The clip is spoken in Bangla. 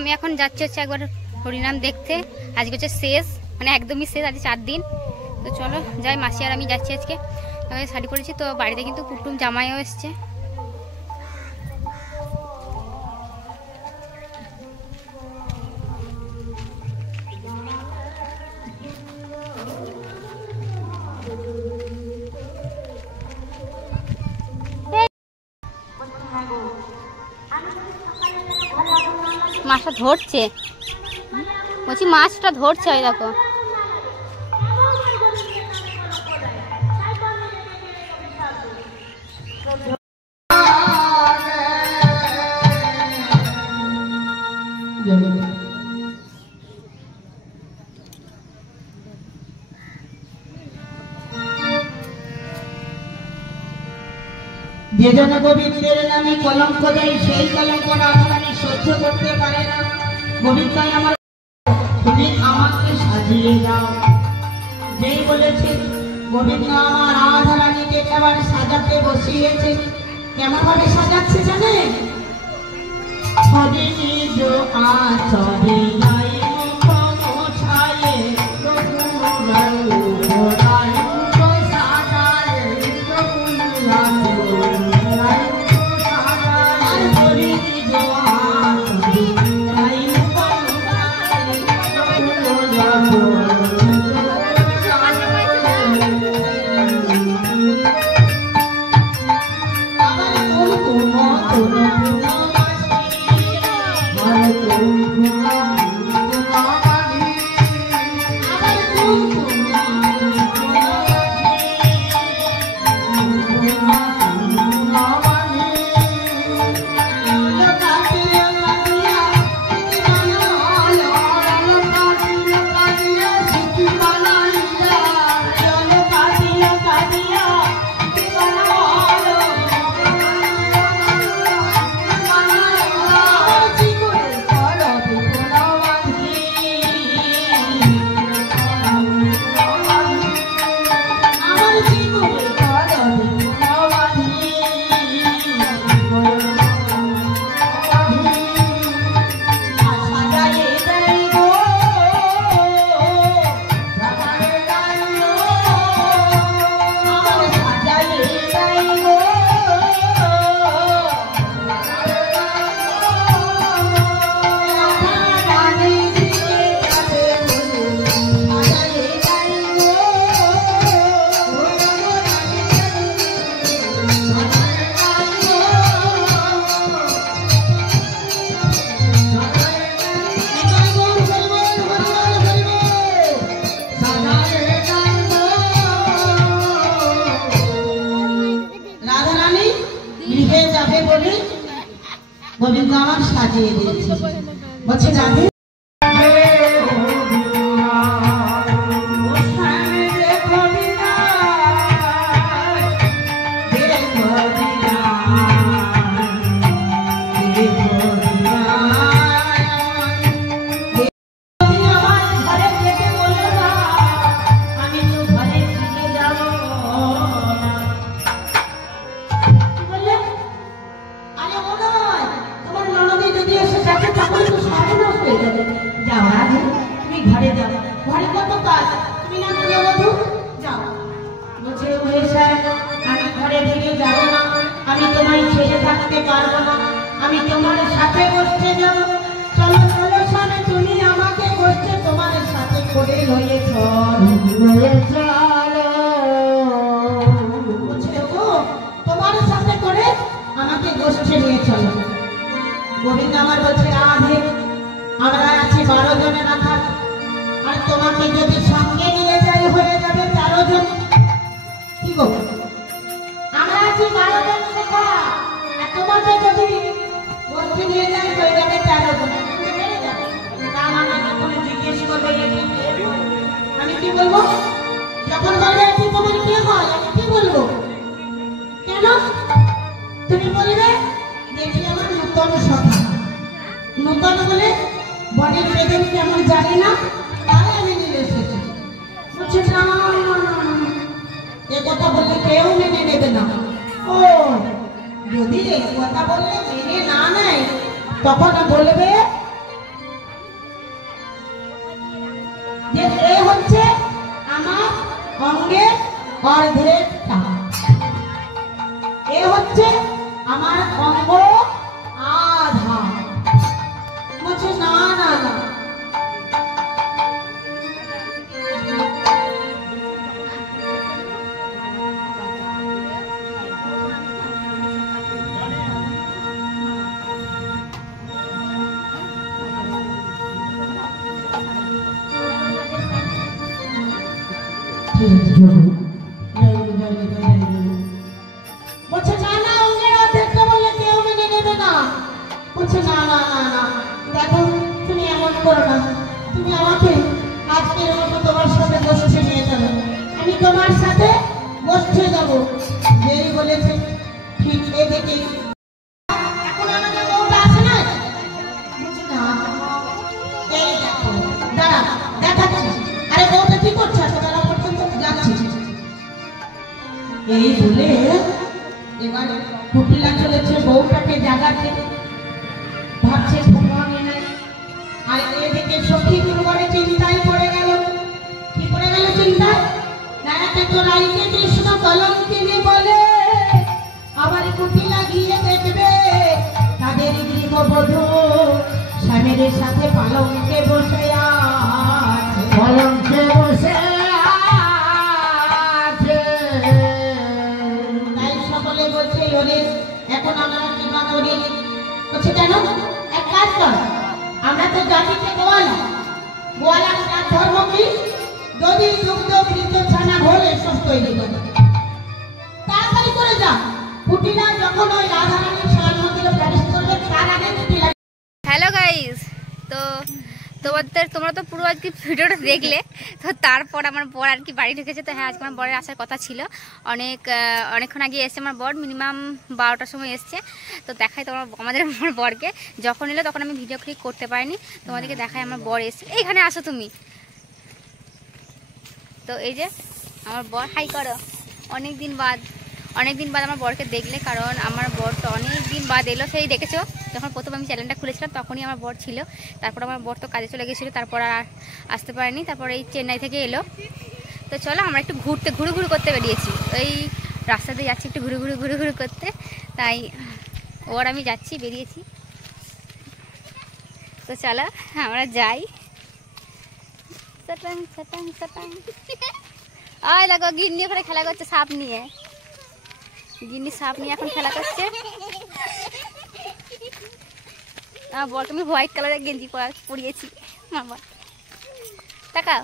আমি এখন যাচ্ছি হচ্ছে একবার হরিনাম দেখতে। আজকে হচ্ছে শেষ, মানে একদমই শেষ, আজ 4 দিন। তো চলো যাই, মাসি আর আমি যাচ্ছি আজকে। শাড়ি পরেছি তো, বাড়িতে কিন্তু কুটুম জামাইও এসছে। মাছটা ধরছে, বলছি মাছটা ধরছে, ওই দেখো। যে জন গোবিন্দের নামে কলঙ্ক দেয়, সেই কলঙ্ক রাধারানী সহ্য করতে পারে না। গোবিন্দাই আমার, তুমি আমাকে সাজিয়ে দাও। যেই বলেছে গোবিন্দ আমার রাধারানীকে এবার সাজাতে বসিয়েছে। কেমন ভাবে সাজাচ্ছে জানেন? হরি নিজ আচরে গাই মুখ মোছায়ে গোবিন্দ আমার সাজিয়ে দিয়েছে। বলছে রাধে গোবিন্দ আমার বলছে রাধে আমরা আছি 12 জনের মাথা, আর তোমাকে যদি সঙ্গে নিয়ে যাই হয়ে যাবে 13 জন। কি গো, আমরা আছি 12 জন শেখা, আর তোমাকে যদি গোষ্ঠী নিয়ে যাই হয়ে যাবে 13 জন। নাম আমাকে কোনো জিজ্ঞেস করবে, আমি কি বলবো? যখন বলবে তোমার কি হয়, আমি কি বলবো? কেন তুমি বলবে দেখি আমার নূতন সখা, নূতন বলে বডির বেদন কেমন জানি না, তাই আমি নিয়ে এসেছি। বলছে না এ কথা বললে কেউ মেনে নেবে না। ও যদি এই কথা বললে মেনে না নেয় তখন বলবে অঙ্গে অর্ধেকটা। এ হচ্ছে আমার অঙ্গ আধা। বলছে না না না, বলছে না না, অঙ্গের অর্ধেকটা বললে কেউ মেনে নেবে না। বলছে না না না না, দেখো তুমি এমন করো না, তুমি আমাকে আজকের মতো তোমার সাথে গোষ্ঠী নিয়ে যাবে, আমি তোমার সাথে গোষ্ঠী যাবো। যেই বলেছে ঠিক এদিকে এখন আমাদের বউটা আছে না, বলছে না, এই দেখো দাঁড়া দেখাচ্ছি। আরে বউটা কি করছে? দাঁড়া পর্যন্ত যাচ্ছি। এই বলে এবার কুটিলা চলেছে বউটাকে জাগাতে, ভাবছে ঘুমানো নাই। আর এদিকে সখী গুরুবারে চিন্তায় পড়ে গেল। কি পড়ে গেল চিন্তায়? নায়াকে তো রাইকে কৃষ্ণ কলঙ্কিনী বলে, আবার কুটিলা গিয়ে দেখবে তাদের গৃহবধূ স্বামীর সাথে পালঙ্কে বসে আছে, পালঙ্কে বসে আছে। তাই সকলে বলছে ওরে এখন আমরা কি বা করি? বলছে কেন? এক কাজ কর, আমরা তো জাতিতে গোয়ালা, গোয়ালার ধর্ম কি? যদি দুগ্ধ বৃদ্ধ ছানা ঘোলে সব তৈরি করে। তাড়াতাড়ি করে যা, কুটিলা যখন ওই রাধারানীর স্নান মন্দিরে প্রবেশ করবে তার আগে কুটিলা। হ্যালো গাইস, তো তোমরা তো পুরো আজকে ভিডিওটা দেখলে। তো তারপর আমার বর আর কি বাড়ি ঢুকেছে। তো হ্যাঁ, আজকে আমার বরের আসার কথা ছিল, অনেকক্ষণ আগে এসছে আমার বর, মিনিমাম 12টার সময় এসছে। তো দেখাই আমার বরকে, যখন এলো তখন আমি ভিডিও ক্লিক করতে পারিনি, তোমাদেরকে দেখাই আমার বর এসছে। এইখানে আসো তুমি। তো এই যে আমার বর, হাই করো। অনেক দিন বাদ আমার বরকে দেখলে, কারণ আমার বর তো অনেক দিন বাদ এলো। সেই দেখেছো যখন প্রথম আমি চ্যানেলটা খুলেছিলাম তখনই আমার বর ছিল। তারপর আমার বর তো কাজে চলে গেছিলো, তারপর আর আসতে পারেনি। তারপর এই চেন্নাই থেকে এলো। তো চলো আমরা একটু ঘুরু করতে বেরিয়েছি। এই রাস্তাতে যাচ্ছি একটু ঘুরু করতে, তাই ওর আমি যাচ্ছি, বেরিয়েছি। তো চলো আমরা যাই। আয় লাগো, গিন্নি ওখানে খেলা করছে সাপ নিয়ে, এখন খেলা করছে। বরকে আমি হোয়াইট কালারের গেঞ্জি পরিয়েছি। মামা তাকাও।